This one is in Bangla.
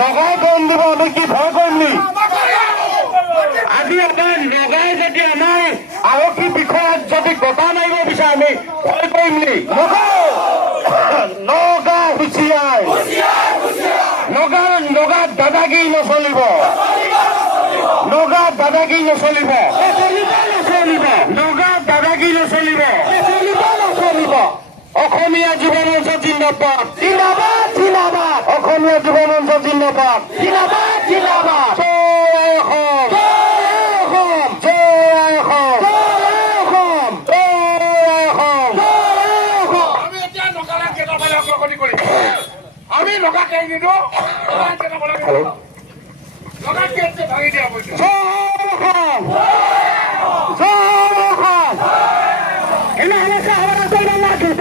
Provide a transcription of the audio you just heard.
নগাই কম দিব আমি কি ভয় কৰিমনি আজি আমাৰ নগাই যদি আমাৰ আৰক্ষী বিষয়াত যদি গতা মাৰিব বিচাৰে আমি ভয় কৰিমনি নগা হুঁচিয়াৰ নগাৰ দাদাগিৰি নচলিব নগাৰ দাদাগিৰি নচলিব নগাৰ দাদাগিৰি নচলিব অসমীয়া যুৱ মঞ্চ জিন্দাবাদ জিন্দাবাদ জিন্দাবাদ অসমীয়া যুৱ মঞ্চ জিন্দাবাদ জিন্দাবাদ জিন্দাবাদ জয় অসম জয় অসম জয় অসম জয় অসম জয় অসম জয় অসম আমি এতিয়া নগালে কেইটা ফালে অগ্ৰগতি কৰিম আমি নগা কেই নিদিওঁ নগা কেইটা ভাঙি দিয়া পইচা জয় অসম জয় অসম এনে সমস্যা সমাধান কৰিব লাগিব